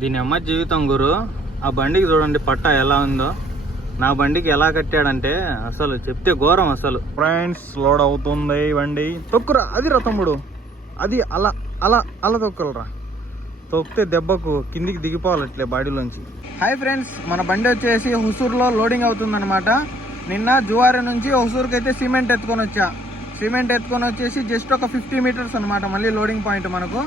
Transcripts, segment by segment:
దీని అమ్మ జీవితం గురు. ఆ బండికి చూడండి పట్ట ఎలా ఉందో. నా బండికి ఎలా కట్టాడంటే అసలు చెప్తే ఘోరం అసలు. ఫ్రెండ్స్ లోడ్ అవుతుంది బండి. తొక్కురా అది రా తమ్ముడు. అది అలా అలా అలా తొక్కలరా. తొక్కితే దెబ్బకు కిందికి దిగిపోవాలి అట్లే బాడీలోంచి. హాయ్ ఫ్రెండ్స్ మన బండి వచ్చేసి హుసూరులో లోడింగ్ అవుతుందన్నమాట. నిన్న జువారి నుంచి హుసూరుకి అయితే సిమెంట్ ఎత్తుకొని వచ్చా. సిమెంట్ ఎత్తుకొని వచ్చేసి జస్ట్ ఒక ఫిఫ్టీ మీటర్స్ అనమాట మళ్ళీ లోడింగ్ పాయింట్ మనకు.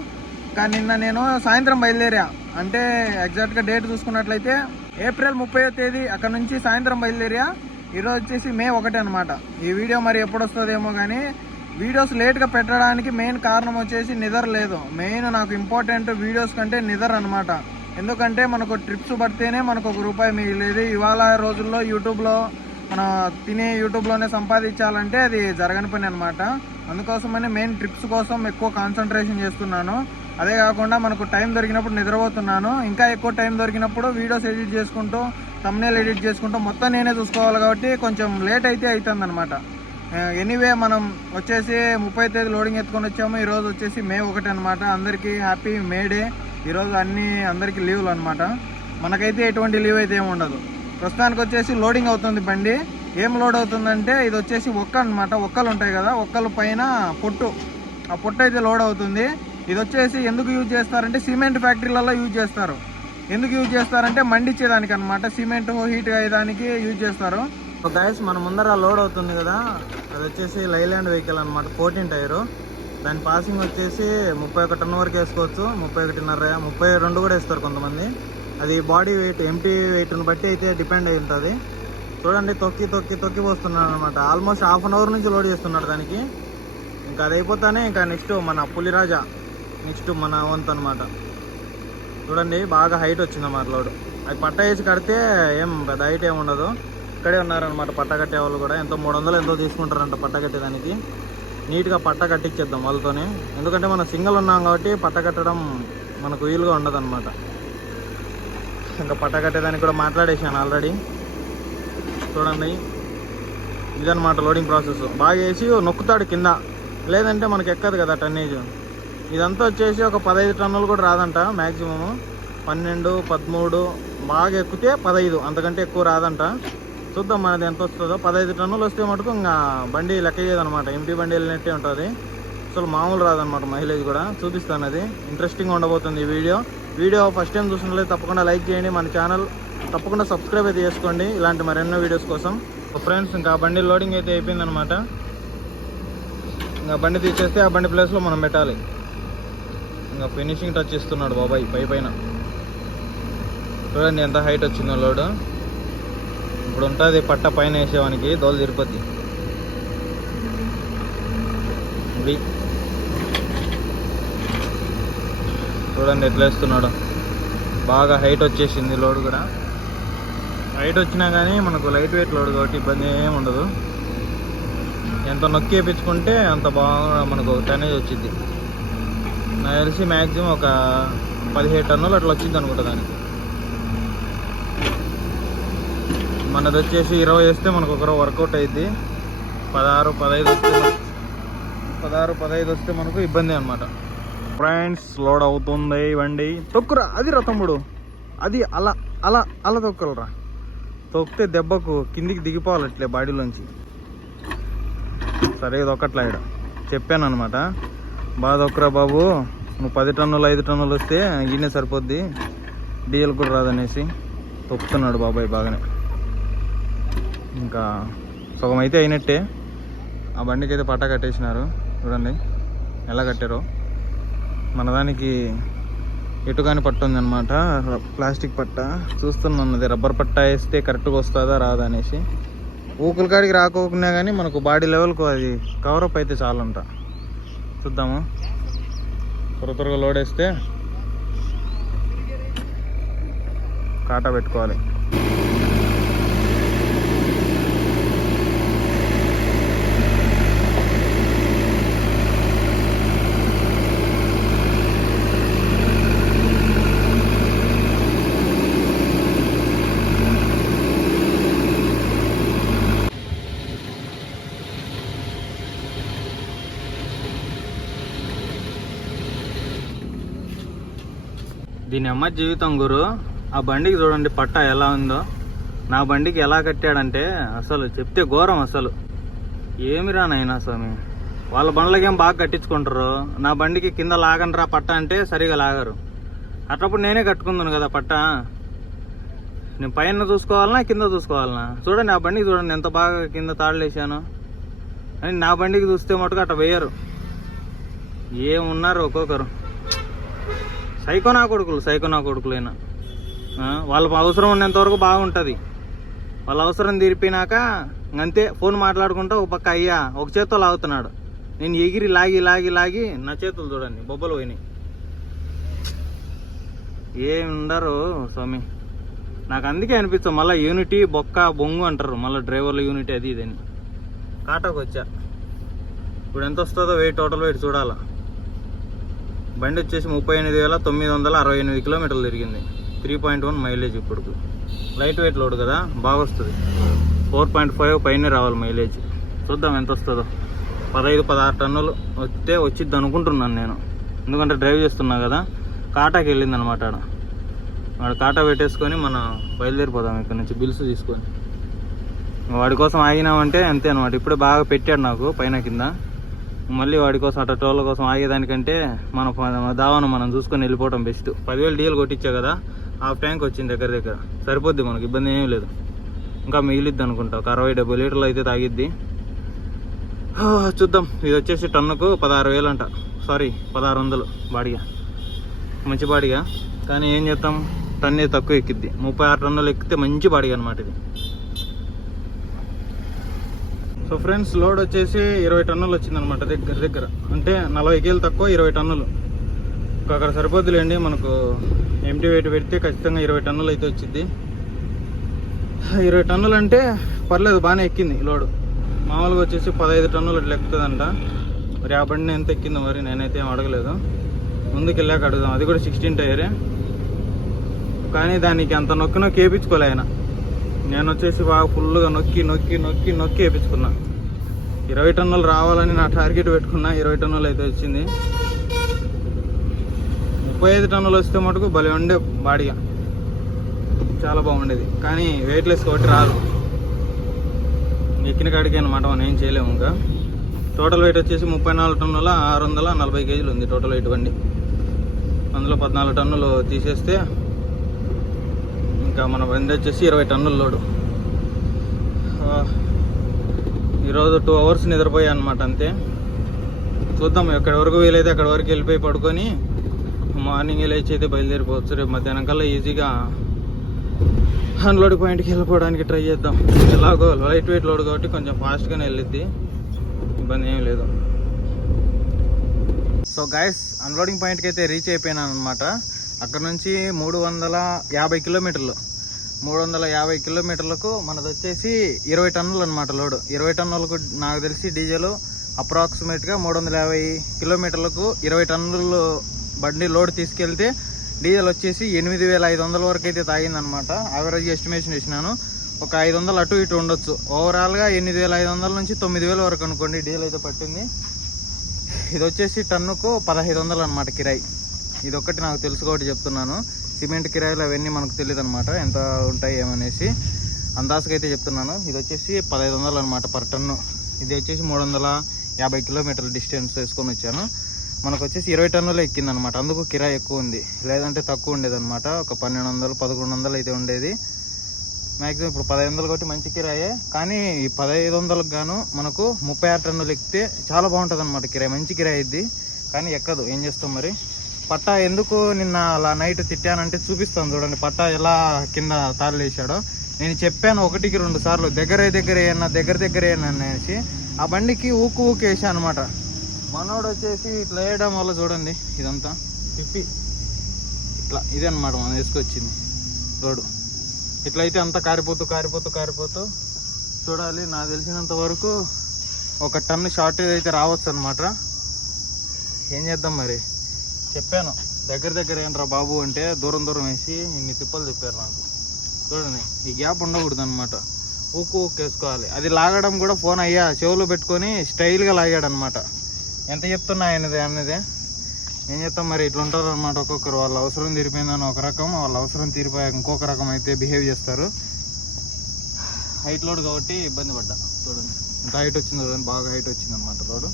కానీ నిన్న నేను సాయంత్రం బయలుదేరా. అంటే ఎగ్జాక్ట్గా డేట్ చూసుకున్నట్లయితే ఏప్రిల్ ముప్పై తేదీ అక్కడ నుంచి సాయంత్రం బయలుదేరా. ఈరోజు వచ్చేసి మే ఒకటి అనమాట ఈ వీడియో మరి ఎప్పుడు వస్తుందేమో కానీ వీడియోస్ లేట్గా పెట్టడానికి మెయిన్ కారణం వచ్చేసి నిద్ర లేదు. మెయిన్ నాకు ఇంపార్టెంట్ వీడియోస్ కంటే నిద్ర అనమాట ఎందుకంటే మనకు ట్రిప్స్ పడితేనే మనకు ఒక రూపాయి మిగిలేదు. ఇవాళ రోజుల్లో యూట్యూబ్లో మనం తినే యూట్యూబ్లోనే సంపాదించాలంటే అది జరగని పని అనమాట అందుకోసమని మెయిన్ ట్రిప్స్ కోసం ఎక్కువ కాన్సన్ట్రేషన్ చేస్తున్నాను. అదే కాకుండా మనకు టైం దొరికినప్పుడు నిద్రపోతున్నాను. ఇంకా ఎక్కువ టైం దొరికినప్పుడు వీడియోస్ ఎడిట్ చేసుకుంటూ తమ్నేల్ ఎడిట్ చేసుకుంటూ మొత్తం నేనే చూసుకోవాలి కాబట్టి కొంచెం లేట్ అయితే అవుతుంది అనమాట ఎనీవే మనం వచ్చేసి ముప్పై తేదీ లోడింగ్ ఎత్తుకొని వచ్చాము. ఈరోజు వచ్చేసి మే ఒకటి అనమాట అందరికీ హ్యాపీ మే డే. ఈరోజు అన్ని అందరికీ లీవ్లు అనమాట మనకైతే ఎటువంటి లీవ్ అయితే ఏమి ఉండదు. ప్రస్తుతానికి వచ్చేసి లోడింగ్ అవుతుంది బండి. ఏం లోడ్ అవుతుందంటే ఇది వచ్చేసి ఒక్క అనమాట ఒక్కలు ఉంటాయి కదా ఒక్కలు పైన పొట్టు. ఆ పొట్టు అయితే లోడ్ అవుతుంది. ఇది వచ్చేసి ఎందుకు యూజ్ చేస్తారంటే సిమెంట్ ఫ్యాక్టరీలలో యూజ్ చేస్తారు. ఎందుకు యూజ్ చేస్తారంటే మండించేదానికి అనమాట సిమెంట్ హీట్ అయ్యేదానికి యూజ్ చేస్తారు. గైస్ మన ముందర లోడ్ అవుతుంది కదా. అది వచ్చేసి లైలాండ్ వెహికల్ అనమాట ఫోర్టీన్ టైరు. దాని పాసింగ్ వచ్చేసి ముప్పై ఒక టన్ వరకు వేసుకోవచ్చు. ముప్పై ఒకటిన్నర ముప్పై రెండు కూడా వేస్తారు కొంతమంది. అది బాడీ వెయిట్ ఎంటీ వెయిట్ని బట్టి అయితే డిపెండ్ అయి ఉంటుంది. చూడండి తొక్కి తొక్కి తొక్కి పోస్తున్నాడు అనమాట ఆల్మోస్ట్ హాఫ్ అన్ అవర్ నుంచి లోడ్ చేస్తున్నాడు దానికి. ఇంకా అది అయిపోతానే ఇంకా నెక్స్ట్ మన పులిరాజా. నెక్స్ట్ మన వంతు అనమాట చూడండి బాగా హైట్ వచ్చింది అన్నమాట లోడ్. అది పట్ట వేసి కడితే ఏం పెద్ద హైట్ ఏమి ఉండదు. ఇక్కడే ఉన్నారనమాట పట్ట కట్టే వాళ్ళు కూడా. ఎంతో మూడు వందలు ఎంతో తీసుకుంటారంట పట్ట కట్టేదానికి. నీట్గా పట్ట కట్టించేద్దాం వాళ్ళతోనే. ఎందుకంటే మనం సింగిల్ ఉన్నాం కాబట్టి పట్ట కట్టడం మనకు వీలుగా ఉండదన్నమాట. ఇంకా పట్ట కట్టేదానికి కూడా మాట్లాడేసాను ఆల్రెడీ. చూడండి ఇదనమాట లోడింగ్ ప్రాసెస్. బాగా వేసి నొక్కుతాడు కింద. లేదంటే మనకు ఎక్కదు కదా టన్నేజ్. ఇదంతా వచ్చేసి ఒక పదహైదు టన్నులు కూడా రాదంట మ్యాక్సిమము పన్నెండు పదమూడు బాగా ఎక్కితే పదహైదు అంతకంటే ఎక్కువ రాదంట. చూద్దాం మనది ఎంత వస్తుందో. పదహైదు టన్నులు వస్తే మటుకు ఇంకా బండి లెక్క చేయదనమాట ఎంటీ బండి వెళ్ళినట్టే ఉంటుంది. అసలు మామూలు రాదనమాట మైలేజ్ కూడా. చూపిస్తాను అది. ఇంట్రెస్టింగ్ ఉండబోతుంది ఈ వీడియో. వీడియో ఫస్ట్ టైం చూసినట్లయితే తప్పకుండా లైక్ చేయండి. మన ఛానల్ తప్పకుండా సబ్స్క్రైబ్ అయితే చేసుకోండి. ఇలాంటి మరెన్నో వీడియోస్ కోసం. ఫ్రెండ్స్ ఇంకా బండి లోడింగ్ అయితే అయిపోయిందనమాట ఇంకా బండి తీసేస్తే ఆ బండి ప్లేస్లో మనం పెట్టాలి. ఇంకా ఫినిషింగ్ టచ్ ఇస్తున్నాడు బాబాయ్ పై పైన. చూడండి ఎంత హైట్ వచ్చిందో లోడ్. ఇప్పుడు ఉంటుంది పట్ట పైన వేసేవానికి దోల తిరుపతి. ఇది. చూడండి ఎట్లా వేస్తున్నాడు. బాగా హైట్ వచ్చేసింది లోడ్ కూడా. హైట్ వచ్చినా కానీ మనకు లైట్ వెయిట్ లోడ్ కాబట్టి ఇబ్బంది ఏమి ఉండదు. ఎంత నొక్కి వేయించుకుంటే అంత బాగా మనకు టనేజ్ వచ్చింది నాకు తెలిసి మ్యాక్సిమం ఒక పదిహేడు టన్నులు అట్లా వచ్చింది అనుకుంటా దానికి. మనది వచ్చేసి ఇరవై వేస్తే మనకు ఒక వర్కౌట్ అయింది పదహారు పదహైదు వస్తే పదహారు పదహైదు వస్తే మనకు ఇబ్బంది అనమాట ఫ్రెండ్స్ లోడ్ అవుతుంది బండి. తొక్కురా అది రా తమ్ముడు. అది అలా అలా అలా తొక్కలరా. తొక్కితే దెబ్బకు కిందికి దిగిపోవాలి అట్లే బాడీలోంచి. సరే ఇది ఒకట్లా ఇక్కడ చెప్పాను అనమాట బాగా బాబు. నువ్వు పది టన్నులు ఐదు టన్నులు వస్తే ఈయనే సరిపోద్ది. డీజిల్ కూడా రాదనేసి తొక్కుతున్నాడు బాబాయ్ బాగానే. ఇంకా సగం అయితే అయినట్టే. ఆ బండికి అయితే పట్టా కట్టేసినారు. చూడండి ఎలా కట్టారో. మన దానికి ఎటుగాని పట్టు ఉందన్నమాట. ప్లాస్టిక్ పట్ట. చూస్తున్నాను అది రబ్బర్ పట్ట వేస్తే కరెక్ట్గా వస్తుందా రాదా అనేసి. ఊకుల కాడికి రాకోకున్నా కానీ మనకు బాడీ లెవెల్కు అది కవరప్ అయితే చాలంట. చూద్దాము. త్వర త్వరగా లోడ్ వేస్తే కాటా పెట్టుకోవాలి. దీని అమ్మ జీవితం గురు. ఆ బండికి చూడండి పట్టా ఎలా ఉందో. నా బండికి ఎలా కట్టాడంటే అసలు చెప్తే ఘోరం అసలు. ఏమిరా నాయనా స్వామి? వాళ్ళ బండ్లకేం బాగా కట్టించుకుంటారు? నా బండికి కింద లాగనరా పట్ట అంటే సరిగా లాగరు. అట్లప్పుడు నేనే కట్టుకుందాను కదా పట్ట. నేను పైన చూసుకోవాలనా కింద చూసుకోవాలనా? చూడండి ఆ బండికి చూడండి ఎంత బాగా కింద తాళలేసాను అని నా బండికి చూస్తే మటుకు అట్లా వేయరు. ఏమున్నారు ఒక్కొక్కరు. సైకోనా కొడుకులు సైకోనా కొడుకులైనా. వాళ్ళ అవసరం ఉన్నంతవరకు బాగుంటుంది. వాళ్ళ అవసరం తీరిపోయినాక అంతే ఫోన్ మాట్లాడుకుంటా ఒక పక్క అయ్యా ఒక చేత్తో లాగుతున్నాడు. నేను ఎగిరి లాగి లాగి లాగి నా చేతులు చూడండి బొబ్బలు పోయినాయి. ఏమి ఉండరు స్వామి. నాకు అందుకే అనిపించదు మళ్ళీ యూనిటీ బొక్క బొంగు అంటారు. మళ్ళీ డ్రైవర్ల యూనిటీ అది ఇది అని. కాటాకు వచ్చా. ఇప్పుడు ఎంత వస్తుందో వెయిట్ టోటల్ వెయిట్ చూడాలా. బండి వచ్చేసి ముప్పై ఎనిమిది వేల తొమ్మిది వందల అరవై ఎనిమిది కిలోమీటర్లు తిరిగింది. త్రీ పాయింట్ వన్ మైలేజ్ ఇప్పుడు లైట్ వెయిట్ లోడ్ కదా? బాగా వస్తుంది. ఫోర్ పాయింట్ ఫైవ్ పైన రావాలి మైలేజ్. చూద్దాం ఎంత వస్తుందో. పదహైదు పదహారు టన్నులు వస్తే వచ్చిద్ది అనుకుంటున్నాను నేను. ఎందుకంటే డ్రైవ్ చేస్తున్నా కదా. కాటాకి వెళ్ళింది అనమాట ఆడ వాడు కాటా పెట్టేసుకొని మనం బయలుదేరిపోదాం ఇక్కడ నుంచి బిల్స్ తీసుకొని. వాడి కోసం ఆగినామంటే అంతే అనమాట ఇప్పుడే బాగా పెట్టాడు నాకు పైన కింద. మళ్ళీ వాడి కోసం అట్ట టోళ్ళ కోసం ఆగేదానికంటే మన దావాను మనం చూసుకొని వెళ్ళిపోవటం బెస్ట్ పదివేలు డీజిల్ కొట్టించా కదా హాఫ్ ట్యాంక్ వచ్చింది దగ్గర దగ్గర. సరిపోద్ది మనకి ఇబ్బంది ఏమీ లేదు. ఇంకా మిగిలిద్ది అనుకుంటా ఒక అరవై డెబ్బై లీటర్లు అయితే తాగిద్ది. చూద్దాం. ఇది వచ్చేసి టన్నుకు పదహారు వేలు అంట. సారీ పదహారు వందలు బాడిగా. మంచి బాడిగా. కానీ ఏం చేస్తాం టన్నే తక్కువ ఎక్కిద్ది. ముప్పై ఆరు టన్నులు ఎక్కితే మంచి బాడిగా అనమాట ఇది. సో ఫ్రెండ్స్ లోడ్ వచ్చేసి ఇరవై టన్నులు వచ్చిందనమాట దగ్గర దగ్గర. అంటే నలభై కేలు తక్కువ ఇరవై టన్నులు. అక్కడ సరిపోద్దులేండి మనకు ఎంటీ వెయిట్ పెడితే ఖచ్చితంగా ఇరవై టన్నులు అయితే వచ్చింది ఇరవై టన్నులు అంటే పర్లేదు బాగానే ఎక్కింది లోడు. మామూలుగా వచ్చేసి పదహైదు టన్నులు అట్లా ఎక్కుతుందంట. మరి ఆ బండిని ఎంత ఎక్కిందో మరి నేనైతే ఏం అడగలేదు. ముందుకు వెళ్ళాక అడుగుదాం. అది కూడా సిక్స్టీన్ టైరే. కానీ దానికి అంత నొక్కినో కేపించుకోలే వేయించుకోలే ఆయన. నేను వచ్చేసి బాగా ఫుల్గా నొక్కి నొక్కి నొక్కి నొక్కి వేయించుకున్నా ఇరవై టన్నులు రావాలని నా టార్గెట్ పెట్టుకున్నా ఇరవై టన్నులు అయితే వచ్చింది. ముప్పై ఐదు టన్నులు వస్తే మటుకు భలే ఉండే బాడిగా. చాలా బాగుండేది. కానీ వెయిట్లెస్ ఒకటి రాదు. ఎక్కిన కాడికి అనమాట మనం ఏం చేయలేము ఇంకా. టోటల్ వెయిట్ వచ్చేసి ముప్పై నాలుగు టన్నుల ఆరు వందల నలభై కేజీలు ఉంది టోటల్ వెయిట్ బండి. అందులో పద్నాలుగు టన్నులు తీసేస్తే ఇంకా మన బండి వచ్చేసి ఇరవై టన్నుల లోడు. ఈరోజు టూ అవర్స్ నిద్రపోయా అనమాట అంతే. చూద్దాం ఎక్కడి వరకు వీలైతే అక్కడి వరకు వెళ్ళిపోయి పడుకొని మార్నింగ్ లేచి అయితే బయలుదేరిపోవచ్చు. రేపు మధ్యాహ్నం కల్లా ఈజీగా అన్లోడ్ పాయింట్కి వెళ్ళిపోవడానికి ట్రై చేద్దాం. ఎలాగో లైట్ వెయిట్ లోడ్ కాబట్టి కొంచెం ఫాస్ట్గానే వెళ్ళిద్ది. ఇబ్బంది ఏం లేదు. సో గాయస్ అన్లోడింగ్ పాయింట్కి అయితే రీచ్ అయిపోయినాను అనమాట అక్కడ నుంచి మూడు వందల యాభై కిలోమీటర్లు. మూడు వందల యాభై కిలోమీటర్లకు మనది వచ్చేసి ఇరవై టన్నులు అనమాట లోడ్. ఇరవై టన్నులకు నాకు తెలిసి డీజిల్ అప్రాక్సిమేట్గా మూడు వందల యాభై కిలోమీటర్లకు ఇరవై టన్నులు బండి లోడ్ తీసుకెళ్తే డీజిల్ వచ్చేసి ఎనిమిది వేల ఐదు వందల వరకు అయితే తాగిందనమాట యావరేజ్ ఎస్టిమేషన్ వేసినాను. ఒక ఐదు వందలు అటు ఇటు ఉండొచ్చు. ఓవరాల్గా ఎనిమిది వేల ఐదు వందల నుంచి తొమ్మిది వేల వరకు అనుకోండి డీజిల్ అయితే పట్టింది. ఇది వచ్చేసి టన్నుకు పదహైదు వందలు అనమాట కిరాయి. ఇది ఒక్కటి నాకు తెలుసుకోటి చెప్తున్నాను. సిమెంట్ కిరాయిలు అవన్నీ మనకు తెలియదు అనమాట ఎంత ఉంటాయి ఏమనేసి. అందాజుగా అయితే చెప్తున్నాను. ఇది వచ్చేసి పదహైదు వందలు అనమాట పర్ టన్ను. ఇది వచ్చేసి మూడు వందల యాభై కిలోమీటర్ల డిస్టెన్స్ వేసుకొని వచ్చాను. మనకు వచ్చేసి ఇరవై టన్నులు ఎక్కింది అనమాట అందుకు కిరాయి ఎక్కువ ఉంది. లేదంటే తక్కువ ఉండేది అనమాట ఒక పన్నెండు వందలు పదకొండు వందలు అయితే ఉండేది. మ్యాక్సిమం ఇప్పుడు పదహైదు వందలు కాబట్టి మంచి కిరాయే. కానీ ఈ పదహైదు వందలకు గాను మనకు ముప్పై ఆరు టన్నులు ఎక్కితే చాలా బాగుంటుంది అనమాట కిరాయి. మంచి కిరాయి ఇది. కానీ ఎక్కదు. ఏం చేస్తాం మరి? పట్టా ఎందుకు నిన్న అలా నైట్ తిట్టానంటే చూపిస్తాను చూడండి. పట్టా ఎలా కింద తాళ్ళు వేసాడో నేను చెప్పాను ఒకటికి రెండు సార్లు దగ్గరే దగ్గరే అన్న దగ్గర దగ్గరే అనేసి. ఆ బండికి ఊకు ఊకు వేసా అనమాట మనోడు వచ్చేసి ఇట్లా వేయడం వల్ల చూడండి ఇదంతా. తిప్పి. ఇట్లా ఇదే అనమాట మనం వేసుకొచ్చింది. రోడ్డు. ఇట్లయితే అంతా కారిపోతూ కారిపోతూ కారిపోతూ చూడాలి. నాకు తెలిసినంత వరకు ఒక టన్ను షార్టేజ్ అయితే రావచ్చు అనమాట ఏం చేద్దాం మరి? చెప్పాను. దగ్గర దగ్గర ఏంట్రా బాబు అంటే దూరం దూరం వేసి ఇన్ని తిప్పలు చెప్పారు నాకు. చూడండి ఈ గ్యాప్ ఉండకూడదు అనమాట ఊకు ఊకు వేసుకోవాలి. అది లాగడం కూడా ఫోన్ అయ్యా చెవులో పెట్టుకొని స్టైల్గా లాగాడనమాట ఎంత చెప్తున్నా ఆయనది అన్నది ఏం చెప్తాం మరి? ఇట్లా ఉంటారు అనమాట ఒక్కొక్కరు. వాళ్ళ అవసరం తీరిపోయిందని ఒక రకం వాళ్ళ అవసరం తీరిపోయాక ఇంకొక రకం అయితే బిహేవ్ చేస్తారు. హైట్ లోడ్ కాబట్టి ఇబ్బంది పడ్డా. చూడండి. ఇంత హైట్ వచ్చింది చూడండి. బాగా హైట్ వచ్చింది అనమాట రోడ్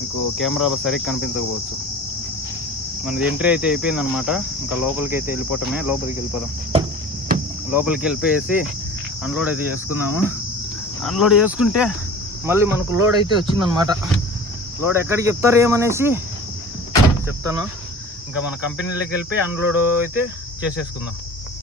మీకు కెమెరాలో సరిగ్గా కనిపించకపోవచ్చు. మనది ఎంట్రీ అయితే అయిపోయిందనమాట ఇంకా లోపలికి అయితే వెళ్ళిపోవటమే. లోపలికి వెళ్ళిపోదాం. లోపలికి వెళ్ళిపోయేసి అన్లోడ్ అయితే చేసుకుందాము. అన్లోడ్ చేసుకుంటే మళ్ళీ మనకు లోడ్ అయితే వచ్చిందనమాట లోడ్ ఎక్కడికి చెప్తారు ఏమనేసి చెప్తాను. ఇంకా మన కంపెనీలోకి వెళ్ళిపోయి అన్లోడ్ అయితే చేసేసుకుందాం.